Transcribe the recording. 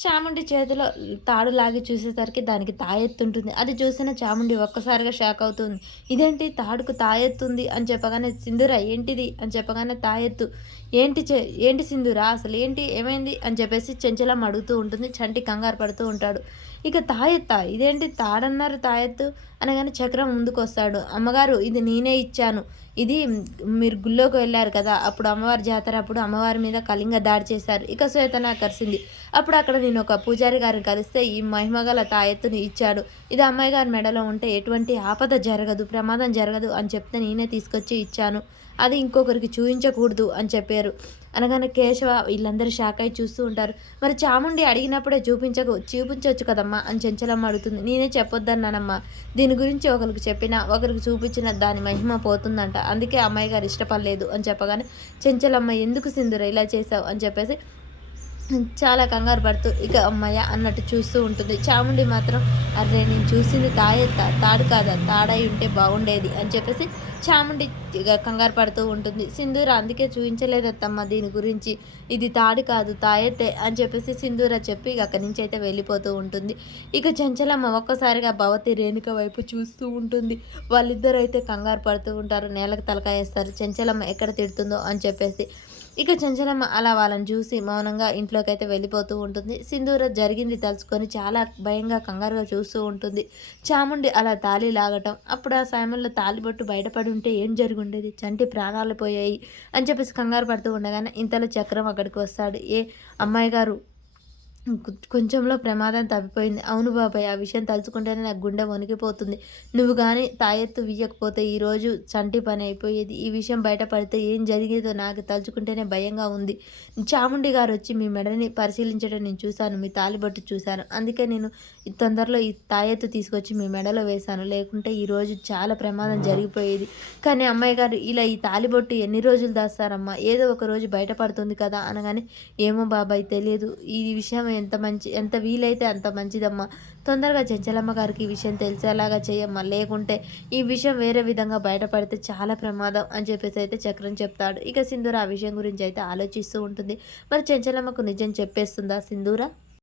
చాముండి చేతిలో తాడు లాగి చూసేసరికి దానికి తాయెత్తుంటుంది. అది చూసిన చాముండి ఒక్కసారిగా షాక్ అవుతుంది. ఇదేంటి తాడుకు తాయెత్తుంది అని చెప్పగానే, సింధూర ఏంటిది అని చెప్పగానే తాయెత్తు. ఏంటి ఏంటి సింధూర అసలేంటి ఏమైంది అని చెప్పేసి చెంచలమ్మ అడుగుతూ ఉంటుంది. చంటి కంగారు పడుతూ ఉంటాడు. ఇక తాయెత్తా ఇదేంటి తాడన్నారు తాయెత్తు అనగానే చక్రం ముందుకొస్తాడు. అమ్మగారు ఇది నేనే ఇచ్చాను. ఇది మీరు గుళ్ళోకి వెళ్లారు కదా! అప్పుడు అమ్మవారి జాతర అప్పుడు అమ్మవారి మీద కళింగ దాడి చేశారు. ఇక శ్వేతన కరిసింది. అప్పుడు అక్కడ నేను ఒక పూజారి గారిని కలిస్తే ఈ మహిమగల తాయెత్తుని ఇచ్చాడు. ఇది అమ్మాయి గారి మెడలో ఉంటే ఎటువంటి ఆపద జరగదు, ప్రమాదం జరగదు అని చెప్తే నేనే తీసుకొచ్చి ఇచ్చాను. అది ఇంకొకరికి చూయించకూడదు అని చెప్పారు. అనగానే కేశవ వీళ్ళందరూ షాక్ అయి చూస్తూ ఉంటారు. మరి చాముండి అడిగినప్పుడే చూపించొచ్చు కదమ్మా అని చెంచలమ్మ అడుగుతుంది. నేనే చెప్పొద్దన్నానమ్మా. దీని గురించి ఒకరికి చెప్పినా ఒకరికి చూపించిన దాని మహిమ పోతుందంట. అందుకే అమ్మాయి గారు ఇష్టపడలేదు అని చెప్పగానే చెంచలమ్మ ఎందుకు సింధుర ఇలా చేశావు అని చెప్పేసి చాలా కంగారు పడుతూ ఇక అమ్మయ్య అన్నట్టు చూస్తూ ఉంటుంది. చాముండి మాత్రం అర్రే నేను చూసింది తాడు కాదా తాడై ఉంటే బాగుండేది అని చెప్పేసి చాముండి ఇక కంగారు పడుతూ ఉంటుంది. సింధూర అందుకే చూపించలేదత్తమ్మ దీని గురించి, ఇది తాడు కాదు తాయెత్తే అని చెప్పేసి సింధూర చెప్పి ఇక అక్కడి నుంచి అయితే వెళ్ళిపోతూ ఉంటుంది. ఇక చంచలమ్మ ఒక్కసారిగా భవతి రేణుక వైపు చూస్తూ ఉంటుంది. వాళ్ళిద్దరూ అయితే కంగారు పడుతూ ఉంటారు. నేలకు తలకాయ వేస్తారు చంచలమ్మ ఎక్కడ తిడుతుందో అని చెప్పేసి. ఇక చంచలమ్మ అలా వాళ్ళని చూసి మౌనంగా ఇంట్లోకైతే వెళ్ళిపోతూ ఉంటుంది. సింధూర జరిగింది తలుచుకొని చాలా భయంగా కంగారుగా చూస్తూ ఉంటుంది. చాముండి అలా తాళి లాగటం, అప్పుడు ఆ సమయంలో తాళిబొట్టు బయటపడి ఉంటే ఏం జరుగుండేది, చంటి ప్రాణాలు పోయాయి అని చెప్పేసి కంగారు పడుతూ ఉండగానే ఇంతలో చక్రం అక్కడికి వస్తాడు. అమ్మాయి గారు కొంచెంలో ప్రమాదం తప్పిపోయింది. అవును బాబాయ్ ఆ విషయం తలుచుకుంటేనే నాకు గుండె వణికిపోతుంది. నువ్వు కానీ తాయెత్తు వీయకపోతే ఈరోజు చంటి పని అయిపోయేది. ఈ విషయం బయటపడితే ఏం జరిగేదో నాకు తలుచుకుంటేనే భయంగా ఉంది. చాముండి గారు వచ్చి మీ మెడని పరిశీలించడం నేను చూశాను, మీ తాలిబొట్టు చూశాను. అందుకే నేను తొందరలో ఈ తాయెత్తు తీసుకొచ్చి మీ మెడలో వేశాను. లేకుంటే ఈరోజు చాలా ప్రమాదం జరిగిపోయేది. కానీ అమ్మాయి గారు ఇలా ఈ తాలిబొట్టు ఎన్ని రోజులు దాస్తారమ్మా, ఏదో ఒక రోజు బయటపడుతుంది కదా అనగానే ఏమో బాబాయ్ తెలియదు. ఈ విషయం ఎంత వీలైతే అంత మంచిదమ్మా. తొందరగా చెంచలమ్మ గారికి ఈ విషయం తెలిసేలాగా చేయమ్మా. లేకుంటే ఈ విషయం వేరే విధంగా బయటపడితే చాలా ప్రమాదం అని చెప్పేసి అయితే చక్రం చెప్తాడు. ఇక సింధూర ఆ విషయం గురించి అయితే ఆలోచిస్తూ ఉంటుంది. మరి చెంచలమ్మకు నిజం చెప్పేస్తుందా సింధూర?